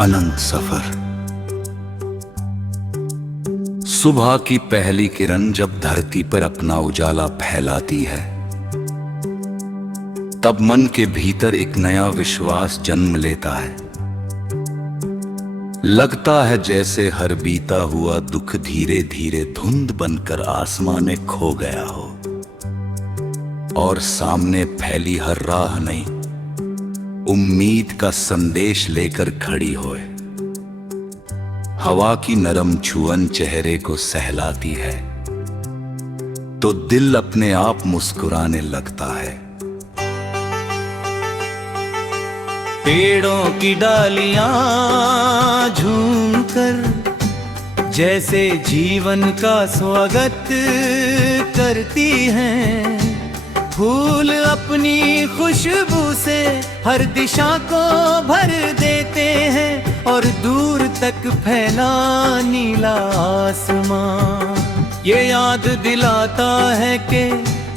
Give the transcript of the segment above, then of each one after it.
अनंत सफर। सुबह की पहली किरण जब धरती पर अपना उजाला फैलाती है, तब मन के भीतर एक नया विश्वास जन्म लेता है। लगता है जैसे हर बीता हुआ दुख धीरे धीरे धुंध बनकर आसमां में खो गया हो, और सामने फैली हर राह नहीं, उम्मीद का संदेश लेकर खड़ी होए। हवा की नरम छुअन चेहरे को सहलाती है, तो दिल अपने आप मुस्कुराने लगता है। पेड़ों की डालियां झूमकर जैसे जीवन का स्वागत करती हैं, फूल अपनी खुशबू से हर दिशा को भर देते हैं, और दूर तक फैला नीला आसमां ये याद दिलाता है कि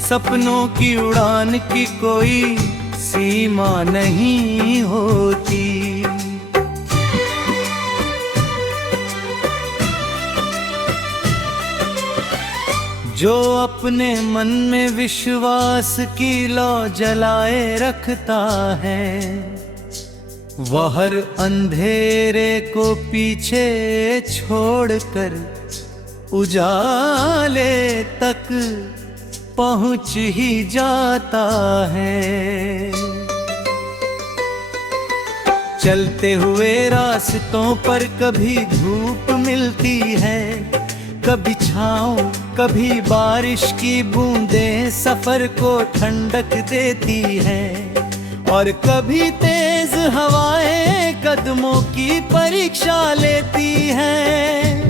सपनों की उड़ान की कोई सीमा नहीं होती। जो अपने मन में विश्वास की लौ जलाए रखता है, वह हर अंधेरे को पीछे छोड़कर उजाले तक पहुंच ही जाता है। चलते हुए रास्तों पर कभी धूप मिलती है, कभी छाँव, कभी बारिश की बूंदें सफर को ठंडक देती हैं, और कभी तेज हवाएं कदमों की परीक्षा लेती हैं।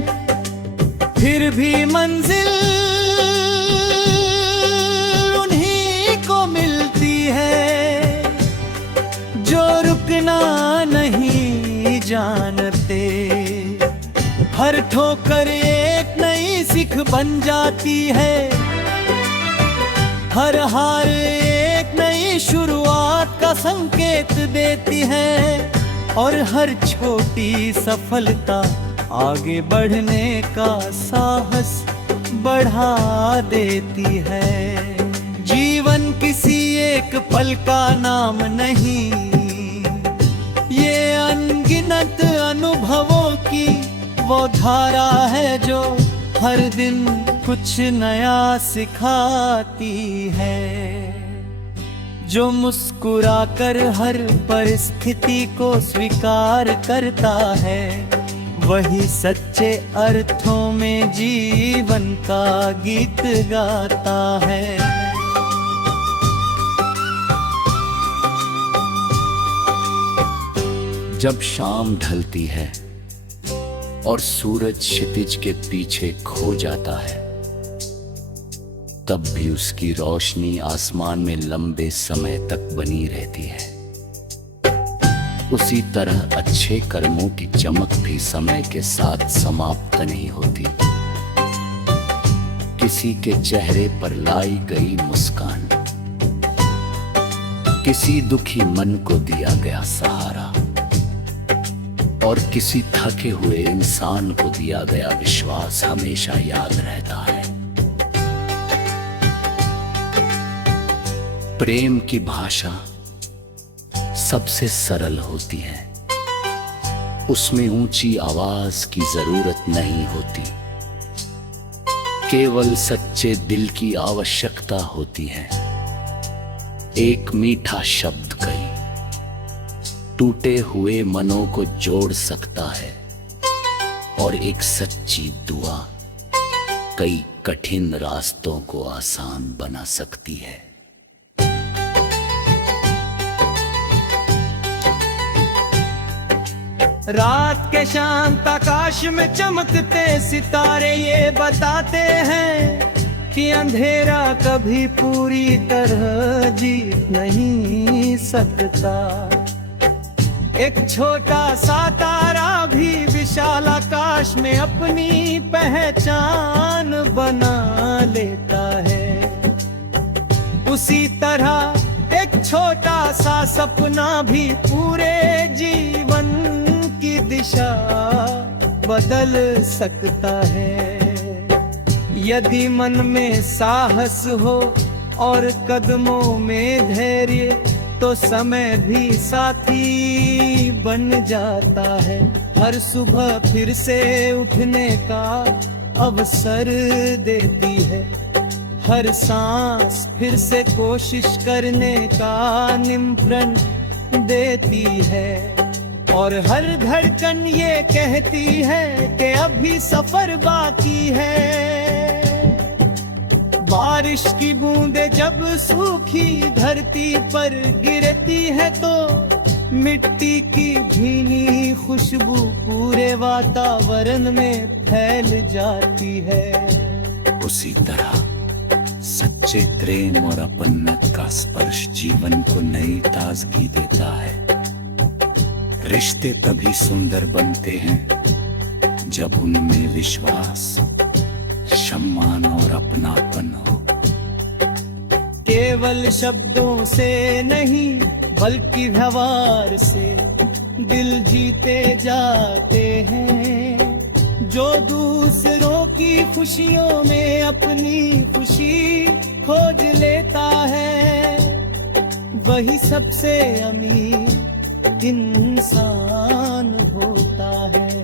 फिर भी मंजिल उन्हीं को मिलती है जो रुकना नहीं जानते। हर ठोकर एक नई सीख बन जाती है, हर हार एक नई शुरुआत का संकेत देती है, और हर छोटी सफलता आगे बढ़ने का साहस बढ़ा देती है। जीवन किसी एक पल का नाम नहीं, ये अनगिनत अनुभवों की वो धारा है जो हर दिन कुछ नया सिखाती है। जो मुस्कुराकर हर परिस्थिति को स्वीकार करता है, वही सच्चे अर्थों में जीवन का गीत गाता है। जब शाम ढलती है और सूरज क्षितिज के पीछे खो जाता है, तब भी उसकी रोशनी आसमान में लंबे समय तक बनी रहती है। उसी तरह अच्छे कर्मों की चमक भी समय के साथ समाप्त नहीं होती। किसी के चेहरे पर लाई गई मुस्कान, किसी दुखी मन को दिया गया सहारा, और किसी थके हुए इंसान को दिया गया विश्वास हमेशा याद रहता है। प्रेम की भाषा सबसे सरल होती है, उसमें ऊंची आवाज की जरूरत नहीं होती, केवल सच्चे दिल की आवश्यकता होती है। एक मीठा शब्द कई टूटे हुए मनों को जोड़ सकता है, और एक सच्ची दुआ कई कठिन रास्तों को आसान बना सकती है। रात के शांत आकाश में चमकते सितारे ये बताते हैं कि अंधेरा कभी पूरी तरह जीत नहीं सकता। एक छोटा सा तारा भी विशाल आकाश में अपनी पहचान बना लेता है। उसी तरह एक छोटा सा सपना भी पूरे जीवन की दिशा बदल सकता है। यदि मन में साहस हो और कदमों में धैर्य, तो समय भी साथी बन जाता है। हर सुबह फिर से उठने का अवसर देती है। हर सांस फिर से कोशिश करने का निमंत्रण देती है। और हर धड़कन ये कहती है कि अभी सफर बाकी है। बारिश की बूंदें जब सूखी धरती पर गिरती है, तो मिट्टी की भीनी खुशबू पूरे वातावरण में फैल जाती है। उसी तरह सच्चे प्रेम और अपनत्व का स्पर्श जीवन को नई ताजगी देता है। रिश्ते तभी सुंदर बनते हैं जब उनमें विश्वास, सम्मान और अपनापन हो। केवल शब्दों से नहीं बल्कि व्यवहार से दिल जीते जाते हैं। जो दूसरों की खुशियों में अपनी खुशी खोज लेता है, वही सबसे अमीर इंसान होता है।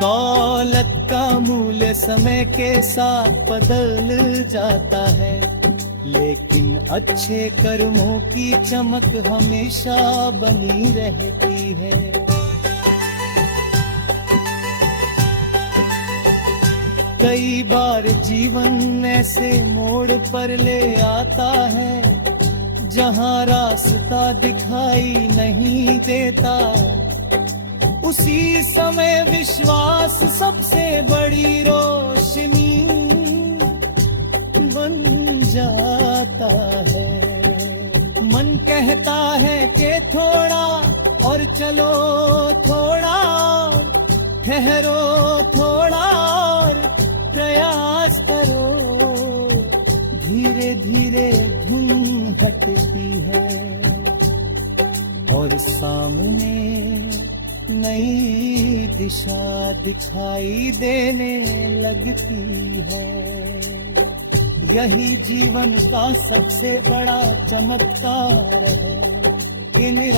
दौलत का मूल्य समय के साथ बदल जाता है, लेकिन अच्छे कर्मों की चमक हमेशा बनी रहती है। कई बार जीवन ऐसे मोड़ पर ले आता है जहां रास्ता दिखाई नहीं देता। उसी समय विश्वास सबसे बड़ी रोशनी बन जाता है। मन कहता है कि थोड़ा और चलो, थोड़ा ठहरो, थोड़ा और प्रयास करो। धीरे धीरे धुन हटती है और सामने नई दिशा दिखाई देने लगती है। यही जीवन का सबसे बड़ा चमत्कार है। इन